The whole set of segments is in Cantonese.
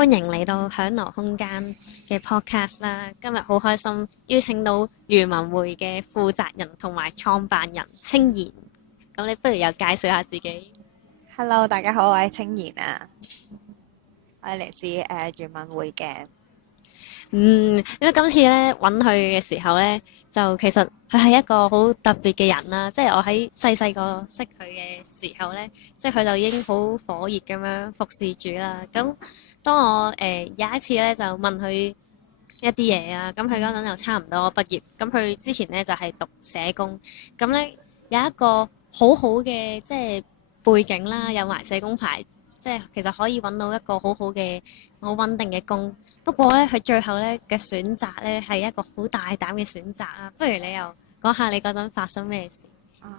歡迎嚟到享樂空間嘅 podcast 啦！今日好開心邀請到漁民會嘅負責人同埋創辦人清言。咁你不如又介紹下自己。Hello，大家好，我係清言啊，我係嚟自漁民會嘅。因為今次咧揾佢嘅時候咧，就其實佢係一個好特別嘅人啦。即係我喺細細個識佢嘅時候咧，即係佢就已經好火熱咁樣服侍主啦。咁當我有一次咧就問佢一啲嘢啊，咁佢嗰陣就差唔多畢業，咁佢之前咧就係讀社工，咁咧有一個好好嘅即係背景啦，有埋社工牌。即係其實可以揾到一個好好嘅、好穩定嘅工。不過咧，佢最後咧嘅選擇咧係一個好大膽嘅選擇啊！不如你又講下你嗰陣發生咩事？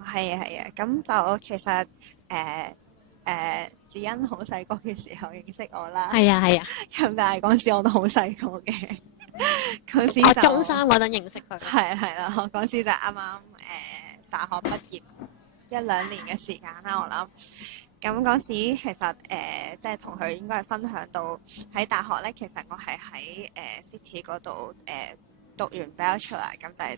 係啊係啊，咁就其實子欣好細個嘅時候認識我啦。係啊係啊，咁但係嗰陣時我都好細個嘅，嗰陣時我就中三嗰陣認識佢。係啦，我嗰陣時就啱啱大學畢業1-2年嘅時間啦，我諗。咁嗰時其實即係同佢應該係分享到喺大學咧，其實我係喺City 嗰度讀完 Bachelor，咁就係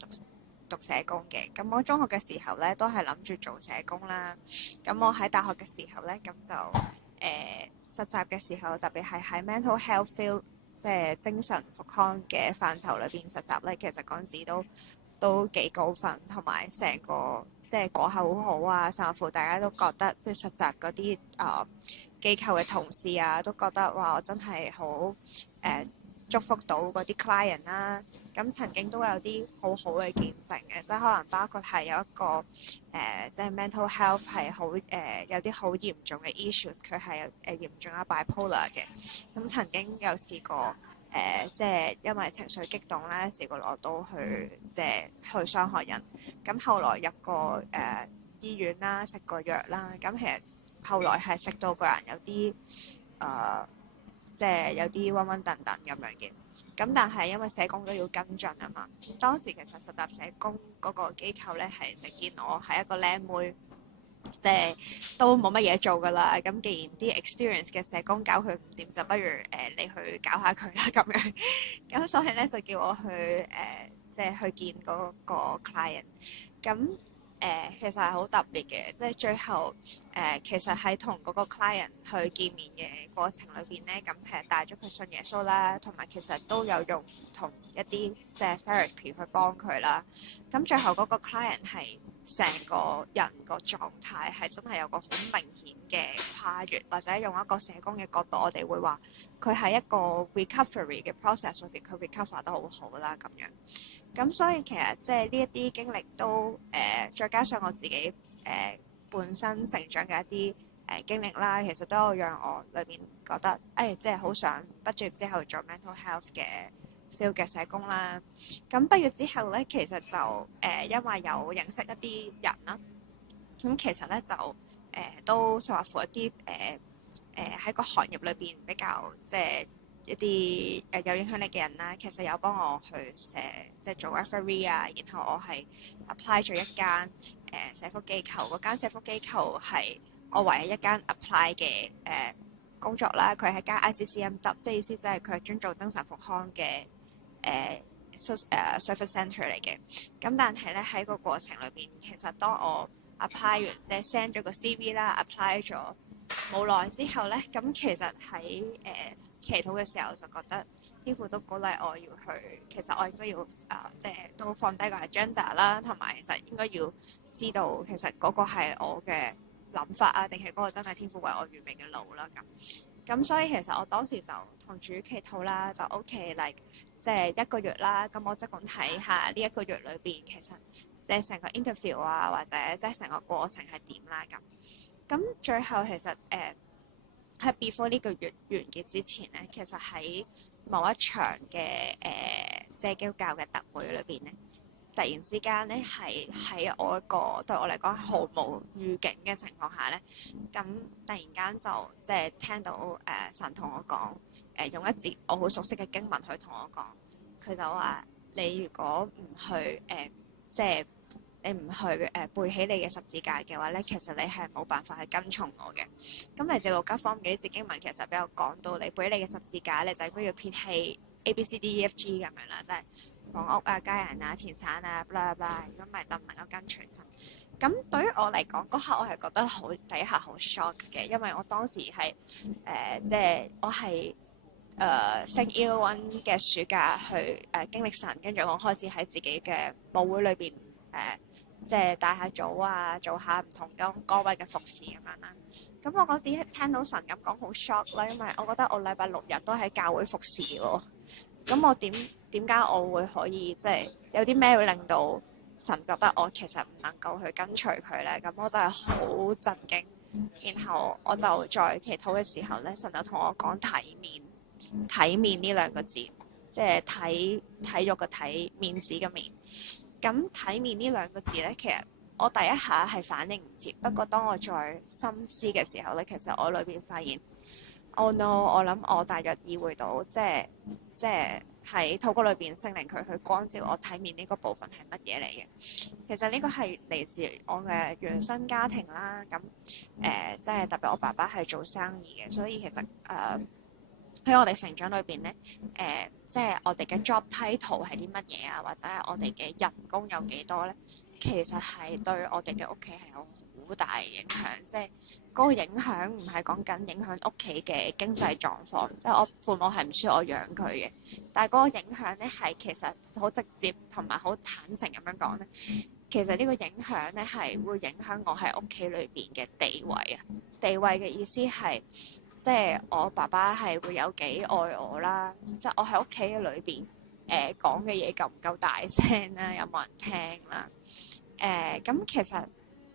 讀社工嘅。咁我中學嘅時候咧，都係諗住做社工啦。咁我喺大學嘅時候咧，咁就實習嘅時候，特別係喺 mental health field，即係精神復康嘅範疇裏邊實習咧，其實嗰陣時都幾高分，同埋成個即係果效好好啊，甚至乎大家都覺得即係實習嗰啲機構嘅同事啊，都覺得哇，我真係好祝福到嗰啲 client 啦。咁曾經都有啲好好嘅見證嘅，即係可能包括係有一個即係 mental health 係好有啲好嚴重嘅 issues，佢係嚴重有 bipolar 嘅。咁曾經有試過即係因為情緒激動咧，試過攞刀去即係去傷害人。咁後來入過醫院啦，食過藥啦。咁其實後來係食到個人有啲即係有啲暈暈沌沌咁樣嘅。咁但係因為社工都要跟進啊嘛。當時其實實習社工嗰個機構咧係就見我係一個靚妹，即係都冇乜嘢做㗎啦。咁既然啲 experience 嘅社工搞佢唔掂，就不如你去搞下佢啦咁樣。咁所以咧就叫我去即係去見嗰個 client。咁其實係好特別嘅，即係最後其實喺同嗰個 client 去見面嘅過程裏邊咧，咁其實帶咗佢信耶穌啦，同埋其實都有用同一啲即係 therapy 去幫佢啦。咁最後嗰個 client 係成個人個狀態係真係有個好明顯嘅跨越，或者用一個社工嘅角度，我哋會話佢係一個 recovery 嘅 process 裏邊，佢 recover 得好好啦咁樣。咁所以其實即係呢一啲經歷都再加上我自己本身成長嘅一啲經歷啦，其實都有讓我裏邊覺得即係好想畢業之後做 mental health 嘅 field 嘅社工啦。咁畢業之後咧，其實就因為有認識一啲人啦，咁其實咧就都甚或乎一啲喺個行業裏邊比較即係一啲有影響力嘅人啦，其實有幫我去即係做 referee 啊，然後我係 apply 咗一間社福機構，嗰間社福機構係我唯一一間 apply 嘅工作啦。佢係間 ICCMW，即係意思即係佢係專做精神復康嘅service centre 嚟嘅。咁但係咧喺個過程裏邊，其實當我 apply 完即係 send 咗個 CV 啦，apply 咗冇耐之後咧，咁其實喺祈禱嘅時候就覺得天父都鼓勵我要去，其實我應該要即係都放低個 agenda 啦，同埋其實應該要知道其實嗰個係我嘅諗法啊，定係嗰個真係天父為我預備嘅路啦咁所以其實我當時就同主祈禱啦，就 OK，like 即係1個月啦。咁我即管睇下呢1個月裏邊其實即係成個 interview 啊，或者即係成個過程係點啦咁最後其實喺 before 呢個月完結之前咧，其實喺某一場嘅即係基督教嘅特會裏邊咧，突然之間咧係喺我一個對我嚟講毫無預警嘅情況下咧，咁突然間就即係聽到神同我講用一節我好熟悉嘅經文去同我講，佢就話你如果唔去即係你唔去背起你嘅十字架嘅話咧，其實你係冇辦法去跟從我嘅。咁嚟自路加福音嘅啲節經文其實比較講到你背起你嘅十字架，你就應該要撇棄 A B C D E F G 咁樣啦，即係房屋啊、家人啊、田產啊，blah blah，咁咪就唔能夠跟隨神。咁對於我嚟講，嗰刻我係覺得第一下好 shock 嘅，因為我當時係即係我係升 Year One 嘅暑假去經歷神，跟住我開始喺自己嘅舞會裏邊即係帶下組啊，做下唔同崗位嘅服侍咁樣啦。咁我嗰時聽到神咁講好 shock 啦，因為我覺得我禮拜六日都喺教會服侍喎。咁我點解我會可以即係有啲咩會令到神覺得我其實唔能夠去跟隨佢咧？咁我真係好震驚。然後我就在祈禱嘅時候咧，神就同我講體面呢兩個字，即係體育嘅體，面子嘅面。咁體面呢兩個字咧，其實我第一下係反應唔切。不過當我再深思嘅時候咧，其實我裏邊發現，Oh no！我諗我大約意會到，即係喺禱告裏邊聖靈佢去光照我體面呢個部分係乜嘢嚟嘅。其實呢個係嚟自我嘅原生家庭啦。咁即係特別我爸爸係做生意嘅，所以其實喺我哋成長裏邊咧，即係我哋嘅 job title 係啲乜嘢啊，或者係我哋嘅人工有幾多咧，其實係對我哋嘅屋企係有好大嘅影響。即係嗰個影響唔係講緊影響屋企嘅經濟狀況，即係我父母係唔需要我養佢嘅，但係嗰個影響咧係其實好直接同埋好坦誠咁樣講咧。其實呢個影響咧係會影響我喺屋企裏邊嘅地位啊。地位嘅意思係，即係我爸爸係會有幾愛我啦，即係我喺屋企裏邊講嘅嘢夠唔夠大聲啦，有冇人聽啦？咁其實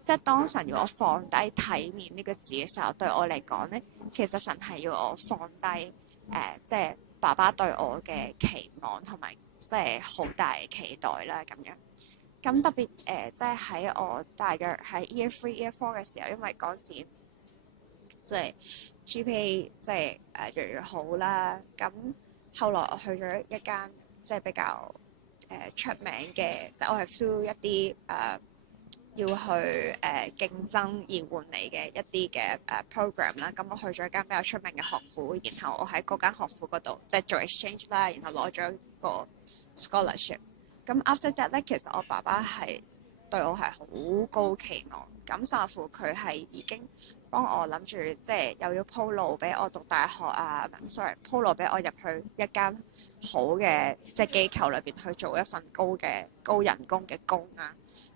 即係當神要我放低體面呢個字嘅時候，對我嚟講咧，其實神係要我放低即係爸爸對我嘅期望同埋即係好大嘅期待啦咁樣。咁特別即係喺我大約喺 Year 3、Year 4嘅時候，因為嗰時即係 GPA 即係越嚟越好啦。咁後來我去咗一間即係比較出名嘅，即係我係 through 一啲要去競爭而換嚟嘅一啲嘅program 啦。咁我去咗一間比較出名嘅學府，然後我喺嗰間學府嗰度即係做 exchange 啦，然後攞咗一個 scholarship。咁 after that 咧，其實我爸爸係對我係好高期望，咁甚至乎佢係已經幫我諗住即係又要鋪路俾我讀大學啊，sorry，鋪路俾我入去一間好嘅即係機構裏邊去做一份高人工嘅工啊。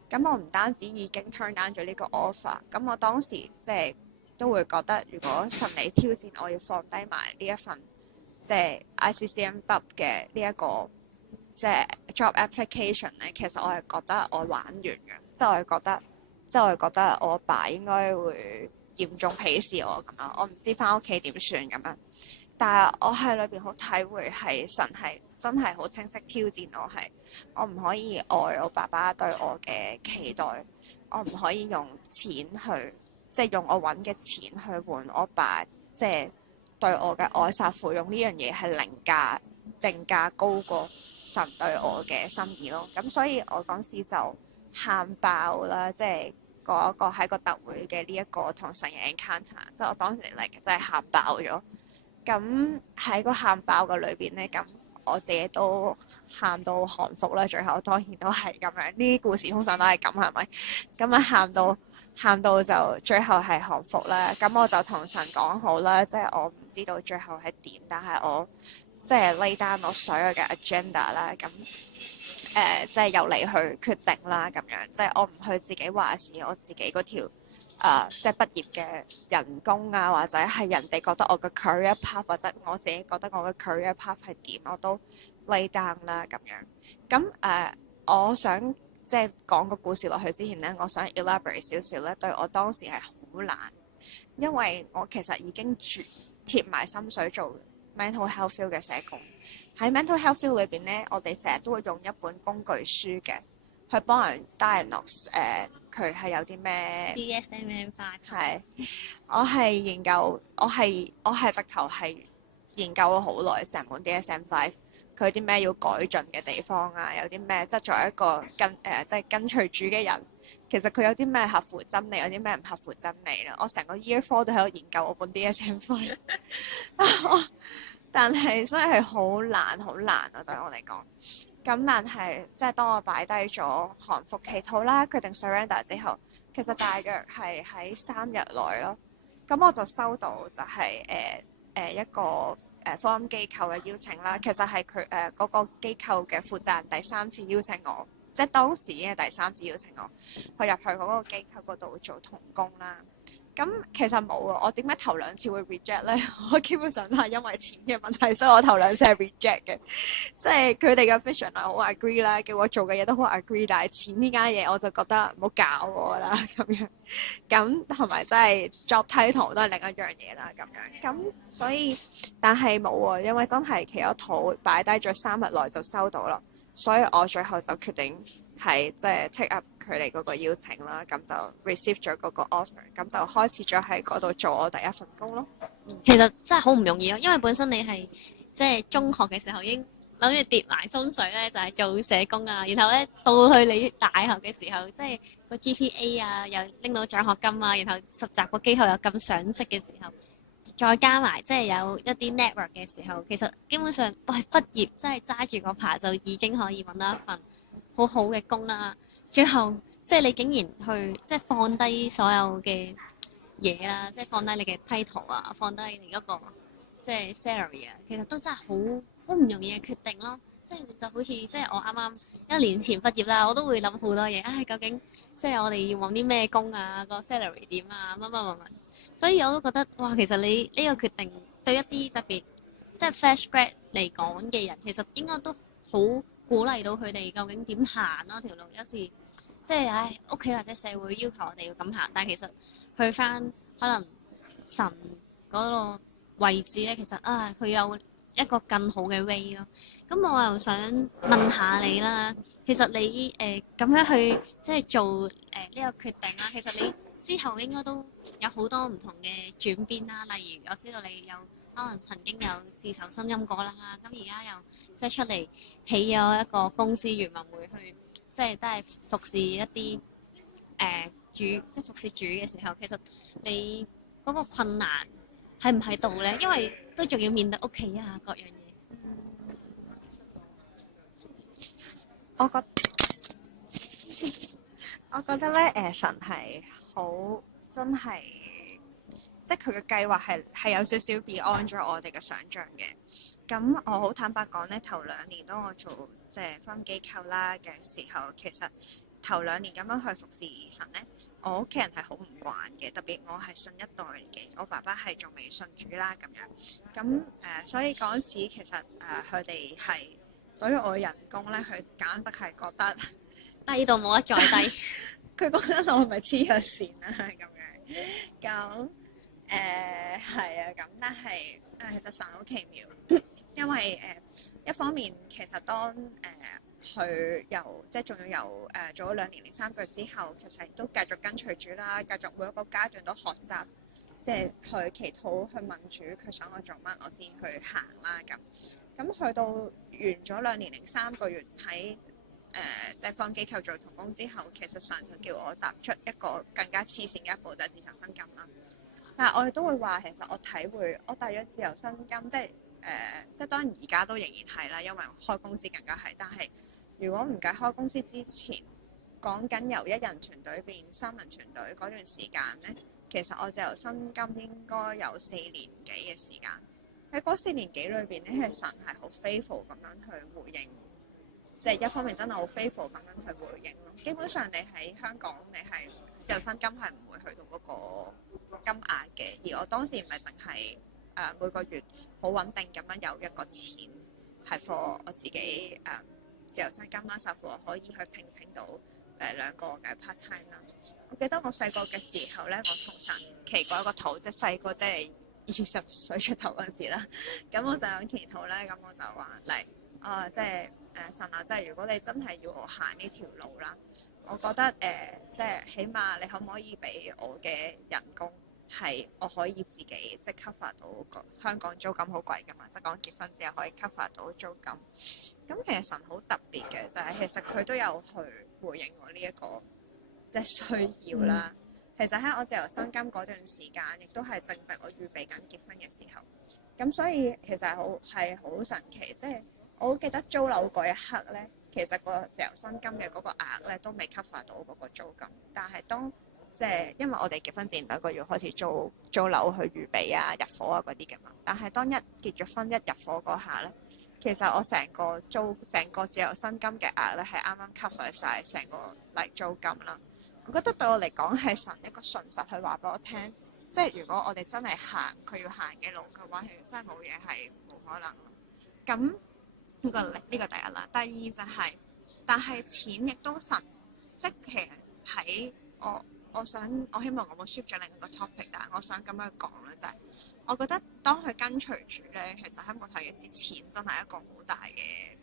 咁我唔單止已經 turn down 咗呢個 offer，咁我當時即係都會覺得，如果神嚟挑戰我，要放低埋呢一份即係 ICCMW 嘅呢一個即係 job application 咧，其實我係覺得我玩完嘅，即係我係覺得我阿爸應該會嚴重鄙視我咁樣，我唔知返屋企點算咁樣。但係我喺裏邊好體會係神係真係好清晰挑戰我，係我唔可以愛我爸爸對我嘅期待，我唔可以用錢去即係用我揾嘅錢去換我爸即係對我嘅愛撒付，用呢樣嘢係定價高過神對我嘅心意咯。咁所以我嗰時就喊爆啦，即係嗰一個喺個特會嘅呢一個同神嘅 encounter，即係我當時嚟嘅真係喊爆咗。咁喺個喊爆嘅裏邊咧，咁我自己都喊到韓服啦。最後當然都係咁樣，呢啲故事通常都係咁，係咪？咁啊喊到就最後係韓服啦。咁我就同神講好啦，即係我唔知道最後係點，但係我即係 lay down 我所有嘅 agenda 啦。咁即係由你去決定啦，咁樣即係我唔去自己話事，我自己嗰條。即係畢業嘅人工啊，或者係人哋覺得我嘅 career path，或者我自己覺得我嘅 career path 係點，我都 lay down 啦咁樣。咁我想即係講個故事落去之前咧，我想 elaborate 少少咧，對我當時係好難，因為我其實已經貼埋心水做 mental health field 嘅社工。喺 mental health field 裏邊咧，我哋成日都會用一本工具書嘅，去幫人 diagnose 佢係有啲咩 DSM-5 係，我係研究，我係直頭係研究咗好耐成本 DSM-5，佢佢有啲咩要改進嘅地方啊，有啲咩即係作為一個即係跟隨主嘅人，其實佢有啲咩合乎真理，有啲咩唔合乎真理啦。我成個 year four 都喺度研究我本 DSM-5，但係所以係好難好難啊，對我嚟講。咁但係即係當我擺低咗降服祈禱啦，決定 surrender 之後，其實大約係喺3日內咯。咁我就收到就係一個福音機構嘅邀請啦。其實係佢嗰個機構嘅負責人第3次邀請我，即係當時已經係第3次邀請我去入去嗰個機構嗰度做同工啦。咁其實冇啊，我點解頭2次會 reject 咧？我基本上都係因為錢嘅問題，所以我頭2次係 reject 嘅。即係佢哋嘅 vision 係好 agree 啦，叫我做嘅嘢都好 agree，但係錢呢間嘢我就覺得唔好搞我啦咁樣。咁同埋真係 job title 都係另一樣嘢啦咁樣。咁所以但係冇啊，因為真係祈咗禱擺低咗3日內就收到啦，所以我最後就決定係即係 take up佢哋嗰個邀請啦，咁就 receive 咗嗰個 offer，咁就開始咗喺嗰度做我第一份工咯。其實真係好唔容易咯，因為本身你係即係中學嘅時候已經諗住跌埋鬆水咧，就係做社工啊，然後咧到去你大學嘅時候，即係個 GPA 啊又拎到獎學金啊，然後實習個機構又咁賞識嘅時候，再加埋即係有一啲 network 嘅時候，其實基本上我係畢業即係揸住個牌就已經可以揾到一份好好嘅工啦。最後即係你竟然去即係放低所有嘅嘢啦，即係放低你嘅 title 啊，放低你嗰個即係 salary 啊，其實都真係好唔容易嘅決定咯。即係就好似即係我啱啱1年前畢業啦，我都會諗好多嘢，究竟即係我哋要揾啲咩工啊，個 salary 點啊，乜，所以我都覺得哇，其實你呢個決定對一啲特別即係 fresh grad 嚟講嘅人，其實應該都好鼓勵到佢哋究竟點行咯條路。有時即係屋企或者社會要求我哋要咁行，但係其實去翻可能神嗰個位置咧，其實佢有一個更好嘅 way 咯。咁我又想問下你啦，其實你咁樣去即係做呢個決定啦，其實你之後應該都有好多唔同嘅轉變啦。例如我知道你有可能曾經有自籌薪金過啦，咁而家又即係出嚟起咗一個公司漁民會去，即係都係服侍一啲主，即係服侍主嘅時候，其實你嗰個困難喺唔喺度咧？因為都仲要面對屋企啊各樣嘢。我覺得咧，神係好真係，即係佢嘅計劃係有少少 beyond 咗我哋嘅想像嘅。咁我好坦白講咧，頭2年當我做即係福音機構啦嘅時候，其實頭2年咁樣去服侍神咧，我屋企人係好唔慣嘅。特別我係信一代嘅，我爸爸係仲未信主啦咁樣。咁所以嗰陣時其實佢哋係對於我嘅人工咧，佢簡直係覺得低到冇得再低。佢覺得我係咪黐咗線啊咁樣？咁係啊，咁但係其實神好奇妙，因為一方面其實當佢即係仲要由做咗2年零3個月之後，其實都繼續跟隨主啦，繼續每一個階段都學習，即係去祈禱去問主佢想我做乜，我先去行啦咁。咁去到完咗2年零3個月喺即係福音機構做同工之後，其實神就叫我踏出一個更加黐線嘅一步，就係自由薪金啦。但係我哋都會話，其實我體會我大約自由薪金，即係當然而家都仍然係啦，因為開公司更加係。但係如果唔計開公司之前，講緊由1人團隊變3人團隊嗰段時間咧，其實我自由薪金應該有4年幾嘅時間。喺嗰4年幾裏邊咧，係神係好 faithful 咁樣去回應。即係一方面真係好 faithful 咁樣去回應咯。基本上你喺香港，你係自由薪金係唔會去到嗰個金額嘅。而我當時唔係淨係每個月好穩定咁樣有一個錢係 for 我自己自由薪金啦，甚至乎我可以去聘請到2個嘅 part time 啦。我記得我細個嘅時候咧，我同神祈過一個禱，即係細個即係20歲出頭嗰陣時啦。咁我就有祈禱咧，咁我就話嚟即係。神啊，即係如果你真係要我行呢條路啦，我覺得即係起碼你可唔可以俾我嘅人工係我可以自己即係 cover 到個香港租金好貴㗎嘛，即係講結婚之後可以 cover 到租金。咁其實神好特別嘅就係、其實佢都有去回應我呢一個即係需要啦。其實喺我自由薪金嗰段時間，亦都係正值我預備緊結婚嘅時候。咁所以其實係好神奇，即係我好記得租樓嗰一刻咧，其實個自由薪金嘅嗰個額咧都未 cover 到嗰個租金。但係當即係因為我哋結婚前2個月開始租樓去預備啊、入伙啊嗰啲嘅嘛。但係當一結咗婚一入伙嗰下咧，其實我成個自由薪金嘅額咧係啱啱 cover 晒成個嚟租金啦。我覺得對我嚟講係神一個信實去話俾我聽，即係如果我哋真係行佢要行嘅路嘅話，其實真係冇嘢係冇可能。咁呢個第一啦，第二就係，但係錢亦都神，即係其實喺我希望我冇 shift 咗另一個 topic， 但係我想咁樣講咧，就係我覺得當佢跟隨住咧，其實喺冇睇嘅之前真係一個好大嘅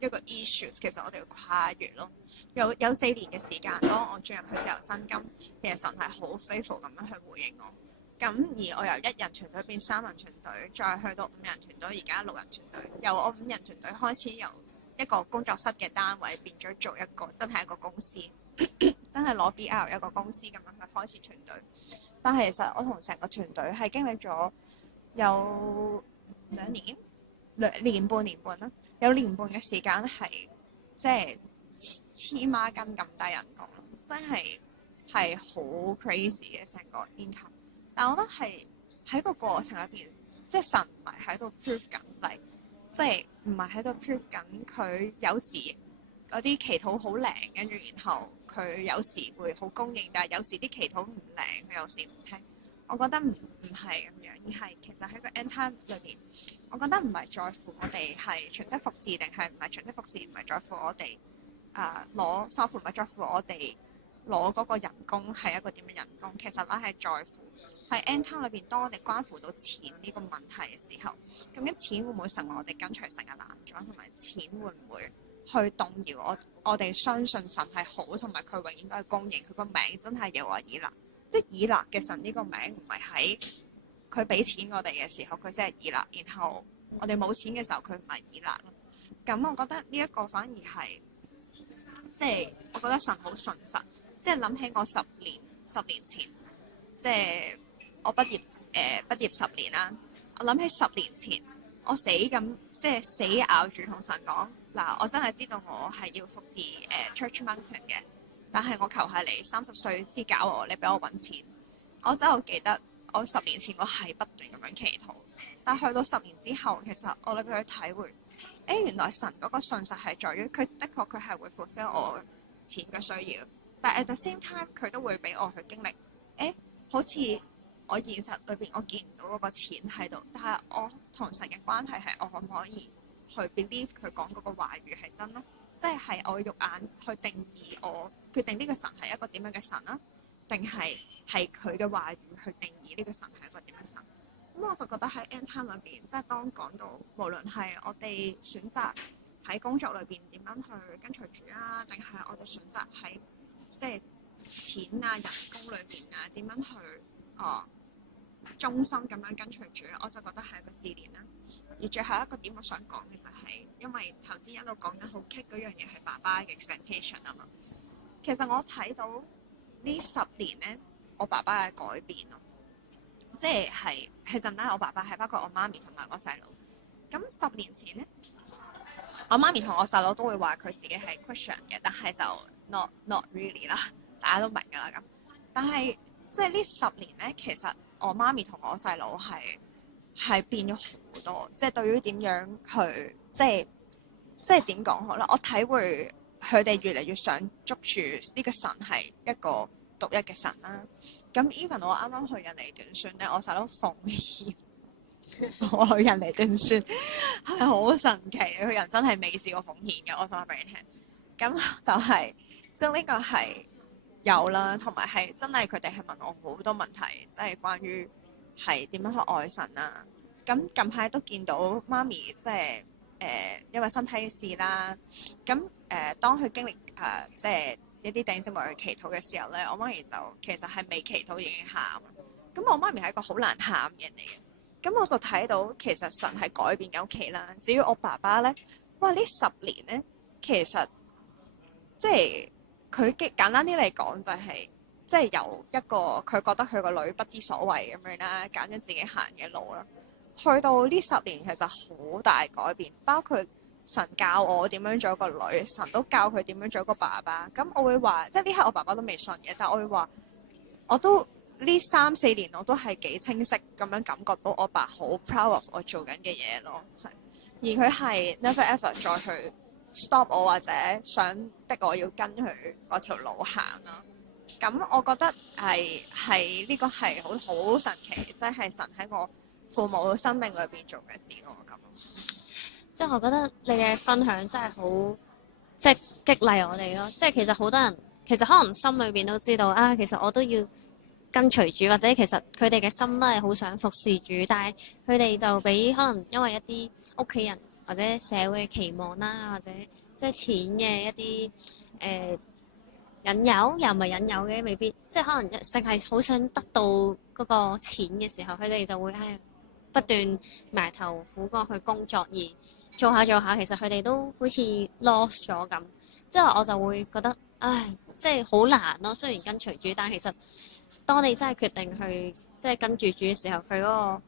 一個 issues， 其實我哋要跨越咯。有4年嘅時間，當我進入去自由薪金，其實神係好 faithful 咁樣去回應我。咁而我由1人團隊變3人團隊，再去到5人團隊，而家6人團隊。由我5人團隊開始，由一個工作室嘅單位變咗做一個真係一個公司，真係攞 BR 一個公司咁樣去開始團隊。但係其實我同成個團隊係經歷咗有年半啦，有年半嘅時間係即係黐孖筋咁低人工咯，真係好 crazy 嘅成個 income。但我覺得係喺個過程入邊，即係神唔係喺度 prove 緊嚟，即係唔係喺度 prove 緊佢有時嗰啲祈禱好靈，跟住然後佢有時會好供應，但係有時啲祈禱唔靈，佢有時唔聽。我覺得唔係咁樣，而係其實喺個 end time 裏邊，我覺得唔係在乎我哋係全職服侍定係唔係全職服侍，唔係在乎我哋攞收付，唔係在乎我哋攞嗰個人工係一個點樣人工。其實咧係在乎喺 end time 裏邊，當我哋關乎到錢呢個問題嘅時候，究竟錢會唔會成為我哋跟隨神嘅攔阻，同埋錢會唔會去動搖我哋相信神係好，同埋佢永遠都係公認，佢個名真係耶和華以勒。即係以勒嘅神呢個名唔係喺佢俾錢我哋嘅時候佢先係以勒，然後我哋冇錢嘅時候佢唔係以勒咯。咁我覺得呢一個反而係即係我覺得神好信實。即係諗起我10年前，即係我畢業10年啦。我諗起10年前，我即係死咬住同神講嗱，我真係知道我係要服侍Church Mountain 嘅。但係我求係你30歲先搞我，你俾我揾錢。我真係記得我10年前我係不斷咁樣祈禱，但係去到10年之後，其實我裏邊去體會，原來神嗰個信實係在於佢的確佢係會 fulfill 我錢嘅需要，但係 at the same time 佢都會俾我去經歷，好似我現實裏邊我見唔到嗰個錢喺度，但係我同神嘅關係係我可唔可以去 believe 佢講嗰個話語係真咯？即係我肉眼去定義我決定呢個神係一個點樣嘅神啊？定係佢嘅話語去定義呢個神係一個點樣嘅神？咁我就覺得喺 end time 裏邊，即係當講到無論係我哋選擇喺工作裏邊點樣去跟隨主啊，定係我哋選擇喺即係錢啊、人工裏邊啊點樣去忠心咁樣跟隨主，我就覺得係一個試煉啦。而最後一個點我想講嘅就係，因為頭先一路講緊好棘嗰樣嘢係爸爸嘅 expectation 啊嘛。其實我睇到呢10年咧，我爸爸嘅改變咯，即係其實咧，我爸爸係包括我媽咪同埋我細佬。咁10年前咧，我媽咪同我細佬都會話佢自己係 Christian 嘅，但係就 not really 啦，大家都明㗎啦咁。但係即係呢10年咧，其實我媽咪同我細佬係變咗好多，即係對於點樣去即係點講好啦，我體會佢哋越嚟越想捉住呢個神係一個獨一嘅神啦。咁 even 我啱啱去印尼短宣咧，我細佬奉獻，我去印尼短宣係好神奇，佢人生係未試過奉獻嘅，我想話俾你聽。咁就係即係呢個係有啦，同埋係真係佢哋係問我好多問題，即係關於係點樣去愛神啊。咁近排都見到媽咪即係因為身體嘅事啦，咁當佢經歷即係一啲弟兄姊妹去祈禱嘅時候咧，我媽咪就其實係未祈禱已經喊。咁我媽咪係一個好難喊嘅人嚟嘅。咁我就睇到其實神係改變緊屋企啦。至於我爸爸咧，哇！呢10年咧，其實即係佢簡單啲嚟講就係、即係由一個佢覺得佢個女不知所謂咁樣啦，揀咗自己行嘅路啦，去到呢10年其實好大改變，包括神教我點樣做一個女，神都教佢點樣做一個爸爸。咁我會話，即係呢刻我爸爸都未信嘅，但係我會話，我都呢3-4年我都係幾清晰咁樣感覺到我爸好 proud of 我做緊嘅嘢咯，係。而佢係 never ever 再去 stop 我或者想逼我要跟佢嗰條路行啦。咁我覺得係呢個係好神奇，即係神喺我父母生命裏邊做嘅事咯。咁即係我覺得你嘅分享真係好，即係激勵我哋咯。即係其實好多人其實可能心裏邊都知道啊，其實我都要跟隨主，或者其實佢哋嘅心都係好想服侍主，但係佢哋就俾可能因為一啲屋企人或者社會嘅期望啦，或者即係錢嘅一啲引誘，又唔係引誘嘅，未必即係可能淨係好想得到嗰個錢嘅時候，佢哋就會不斷埋頭苦幹去工作，而做下做下，其實佢哋都好似 lost 咗咁。即係我就會覺得，唉，即係好難咯。雖然跟隨主，但其實當你真係決定去即係跟住主嘅時候，佢嗰個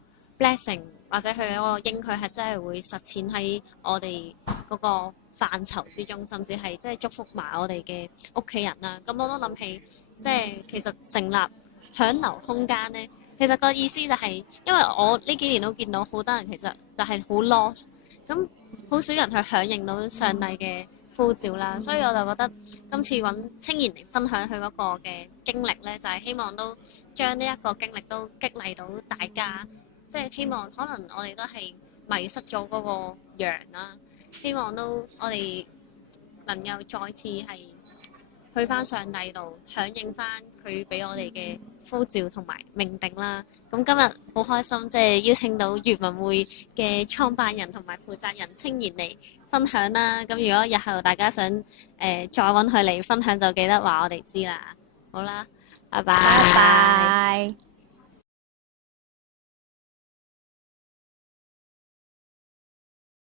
blessing 或者佢嗰個應許係真係會實踐喺我哋嗰個範疇之中，甚至係即係祝福埋我哋嘅屋企人啦。咁我都諗起，即係其實成立享留空間咧，其實個意思就係，因為我呢幾年都見到好多人其實就係好 lost，咁好少人去響應到上帝嘅呼召啦，所以我就覺得今次揾青年嚟分享佢嗰個嘅經歷咧，就係希望都將呢一個經歷都激勵到大家，即係希望可能我哋都係迷失咗嗰個羊啦，希望都我哋能夠再次係去翻上帝度響應翻佢俾我哋嘅呼召同埋命定啦。咁今日好開心，即係邀請到粵文會嘅創辦人同埋負責人青年嚟分享啦。咁如果日後大家想再揾佢嚟分享，就記得話我哋知啦。好啦，拜拜。拜拜。